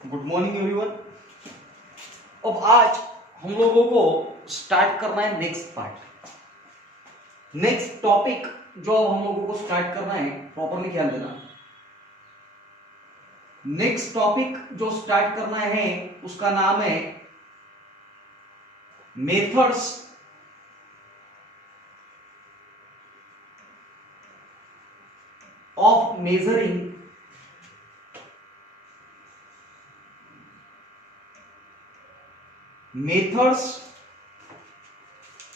Good morning everyone. अब आज हम लोगों को स्टार्ट करना है नेक्स्ट पार्ट, नेक्स्ट टॉपिक जो हम लोगों को स्टार्ट करना है, प्रॉपरली ख्याल देना। नेक्स्ट टॉपिक जो स्टार्ट करना है उसका नाम है methods of measuring methods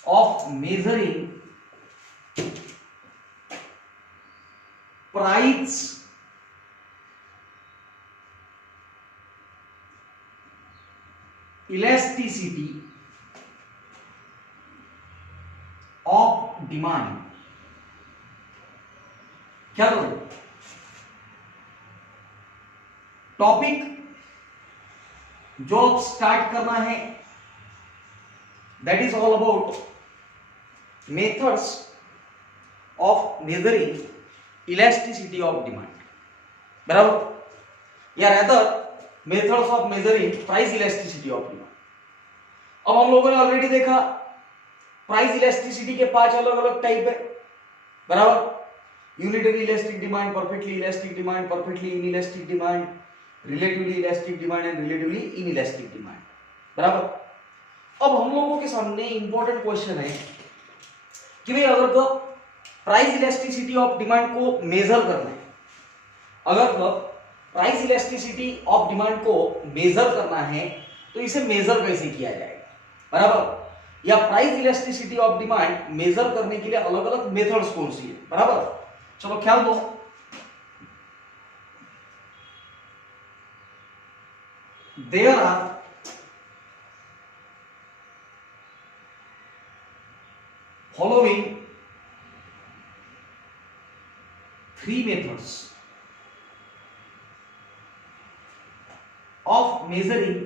of measuring price elasticity of demand। क्या करो टॉपिक जो अब स्टार्ट करना है that is all about methods of measuring elasticity of demand, बराबर, या rather methods of measuring price elasticity of demand। अब हम लोगों ने ऑलरेडी देखा प्राइस इलास्टिसिटी के 5 अलग अलग टाइप है, बराबर, unitary elastic demand, perfectly elastic demand, perfectly inelastic demand, relatively elastic demand and relatively inelastic demand, बराबर। अब हम लोगों के सामने इंपॉर्टेंट क्वेश्चन है कि भाई अगर तो प्राइस इलास्टिसिटी ऑफ डिमांड को मेजर करना है, अगर तो प्राइस इलास्टिसिटी ऑफ डिमांड को मेजर करना है तो इसे मेजर कैसे किया जाएगा, बराबर, या price elasticity of demand measure करने के लिए अलग अलग मेथड्स कौन सी है, बराबर। चलो ख्याल दो, there are following 3 methods of measuring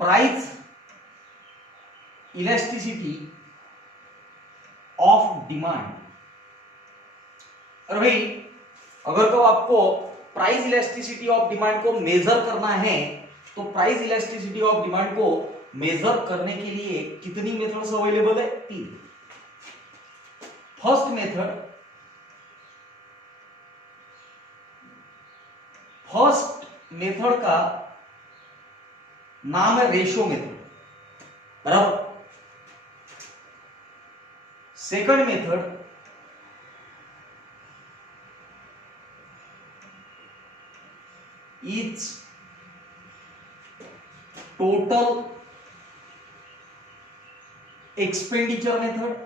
price elasticity of demand। और भाई अगर तो आपको प्राइस इलास्टिसिटी ऑफ डिमांड को मेजर करना है तो प्राइस इलास्टिसिटी ऑफ डिमांड को मेजर करने के लिए कितनी मेथड्स अवेलेबल है? 3। फर्स्ट मेथड का नाम है रेशियो मेथड, बराबर। Second method is total expenditure method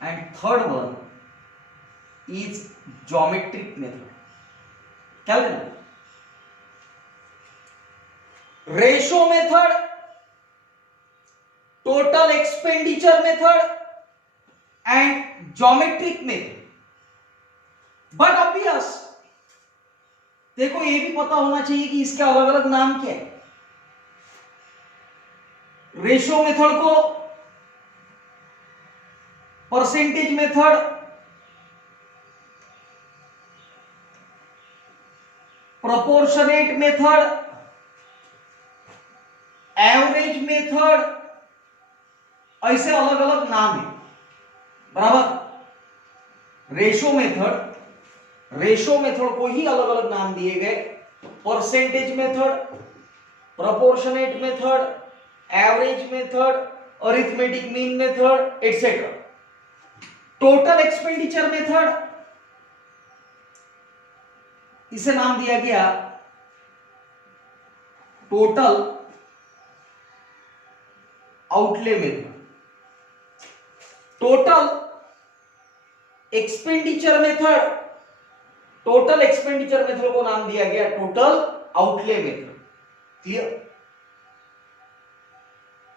and third one is geometric method। क्या लेना? Ratio method, total expenditure method and geometric method. But obvious देखो ये भी पता होना चाहिए कि इसके अलग अलग नाम क्या है। रेशियो मेथड को percentage method, proportionate method, average method, ऐसे अलग अलग नाम है, बराबर। रेशियो मेथड को ही अलग अलग नाम दिए गए, percentage method, proportionate method, average method, arithmetic mean method etcetera. Total expenditure method, इसे नाम दिया गया total outlay method. Total expenditure method, total expenditure method को नाम दिया गया total outlay method. Clear?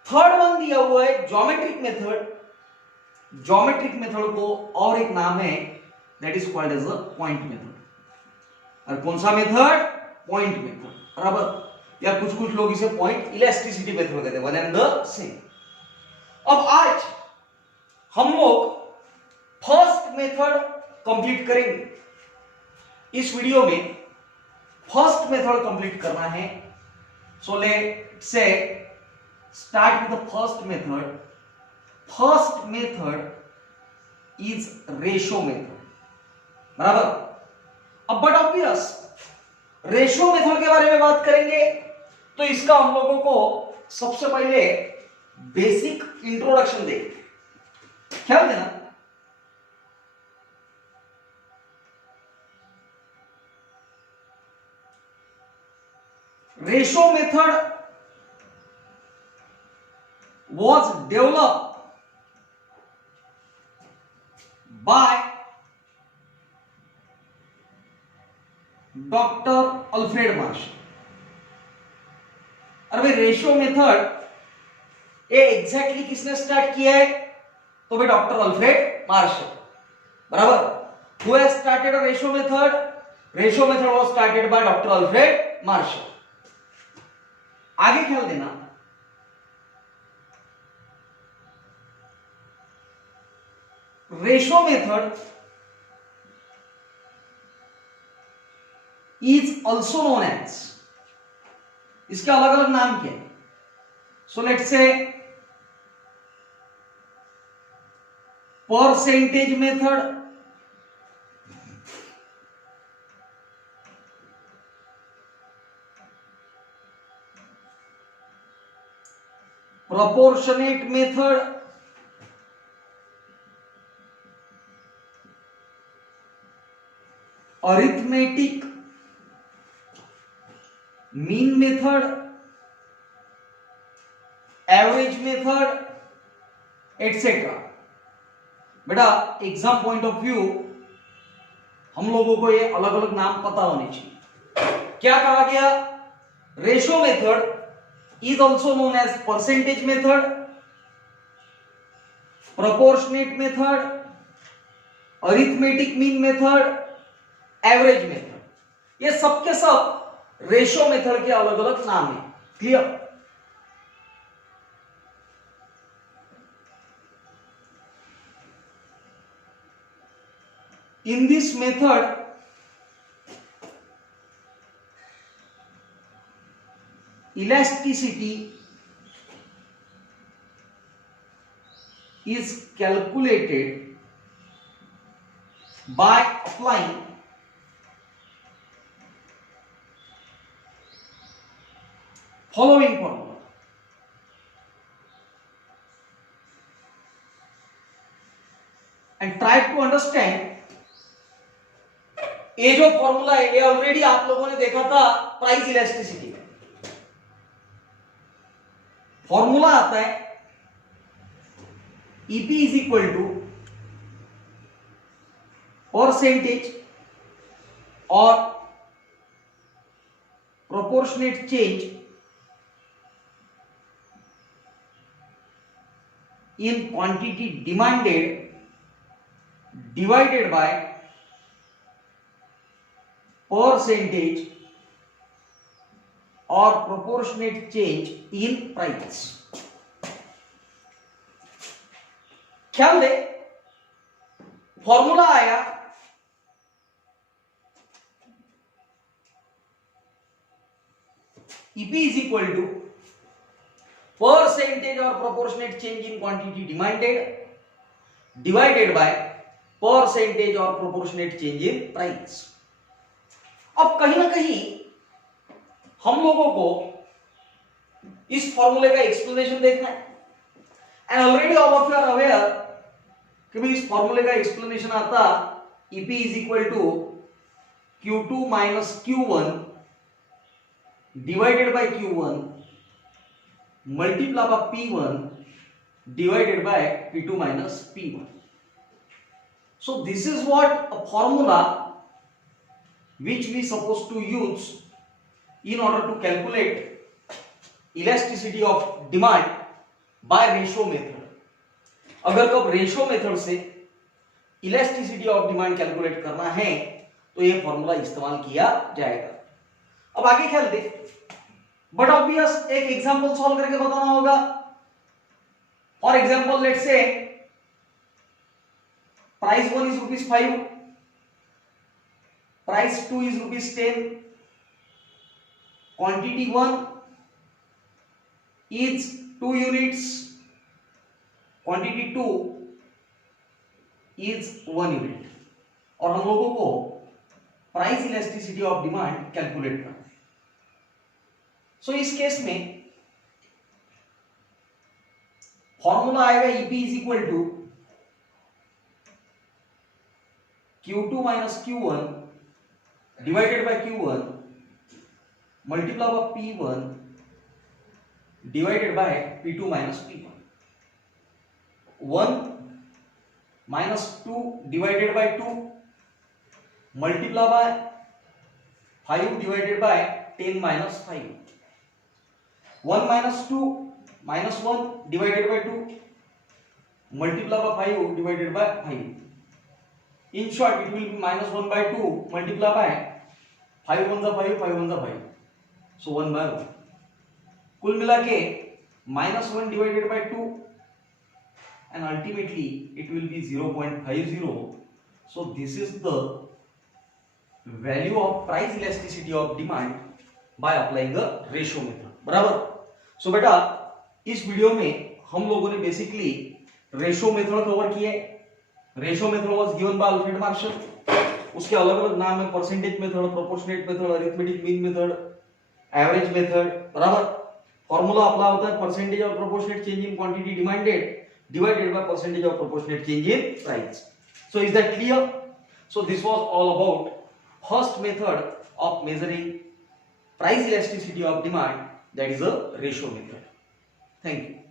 Third one दिया हुआ है ज्योमेट्रिक मेथड। ज्योमेट्रिक मेथड को और एक नाम है that is called as a point method. और कौन सा मेथड? पॉइंट मेथड, बराबर। या कुछ कुछ लोग इसे पॉइंट इलास्टिसिटी मेथड कहते हैं, वन एंड द सेम। अब आज हम लोग फर्स्ट मेथड कंप्लीट करेंगे। इस वीडियो में फर्स्ट मेथड कंप्लीट करना है। सो लेट्स से start with the first method. First method is ratio method, बराबर। अब बट ऑब्वियस रेशो मेथड के बारे में बात करेंगे तो इसका हम लोगों को सबसे पहले बेसिक इंट्रोडक्शन देंगे, ख्याल देना। Ratio method was developed by doctor Alfred Marshall. और भाई रेशो मेथड ये एग्जैक्टली किसने स्टार्ट किया है? तो भाई डॉक्टर अल्फ्रेड मार्शल, बराबर। Who has started a ratio method? Ratio method was started by doctor Alfred Marshall. आगे ख्याल देना, ratio method is also known as, इसके अलग अलग नाम क्या है? So let's say percentage method, proportionate method, arithmetic mean method, average method, etc. बेटा एग्जाम पॉइंट ऑफ व्यू हम लोगों को ये अलग अलग नाम पता होने चाहिए। क्या कहा गया? Ratio method is also known as percentage method, proportionate method, arithmetic mean method, average method। ये सब के सब रेशो मेथड के अलग अलग नाम हैं। Clear? In this method elasticity is calculated by applying following formula। and try to understand। ये जो फॉर्मूला है ये ऑलरेडी आप लोगों ने देखा था प्राइस इलास्टिसिटी में। फॉर्मूला आता है EP is equal to percentage और proportionate change in quantity demanded divided by percentage और प्रोपोर्शनेट चेंज इन प्राइस। ख्याल दे, फॉर्मूला आया EP is equal to percentage और proportionate change in quantity demanded divided by percentage और proportionate change in price. अब कहीं ना कहीं हम लोगों को इस फॉर्मूले का एक्सप्लेनेशन देखना है। And already all of you are aware कि भाई इस फॉर्मूले का एक्सप्लेनेशन आता EP is equal to Q2 minus Q1 divided by Q1 multiply by P1 divided by P2 minus P1। So this is what a formula which we supposed to use in order to calculate elasticity of demand by ratio method। अगर कब ratio method से elasticity of demand calculate करना है तो यह formula इस्तेमाल किया जाएगा। अब आगे ख्याल दे, बट ऑब्वियस एक एग्जांपल सॉल्व करके बताना होगा. For example let's say price 1 is rupees 5, price 2 is rupees 10, quantity 1 is 2 units, quantity 2 is 1 unit. और हम लोगों को price elasticity of demand calculate करना है. सो इस केस में फॉर्मूला आएगा EP is equal to Q2 minus Q1 divided by Q1 multiplied by P1 divided by P2 minus P1. 1 minus 2 divided by 2 multiplied by 5 divided by 10 minus 5. 1 minus 2 minus 1 divided by 2 multiplied by 5 divided by 5. In short, it will be minus 1 by 2 multiplied by 5 1 5, 5 1 5. So 1 by 1. कुल मिला के minus 1 divided by 2 and ultimately it will be 0.50. So this is the value of price elasticity of demand by applying the ratio method. बराबर. So बेटा इस video में हम लोगों ने बेसिकली रेशियो मेथड कवर किया है. Ratio method was given by Alfred Marshall. उसके अलग अलग नाम है, percentage method, proportionate method, arithmetic mean method, average method. बराबर. फॉर्मूला अप्लाई होता है percentage of proportionate change in quantity demanded divided by percentage of proportionate change in price. So is that clear? So this was all about first method of measuring price elasticity of demand, that is a ratio method. Thank you.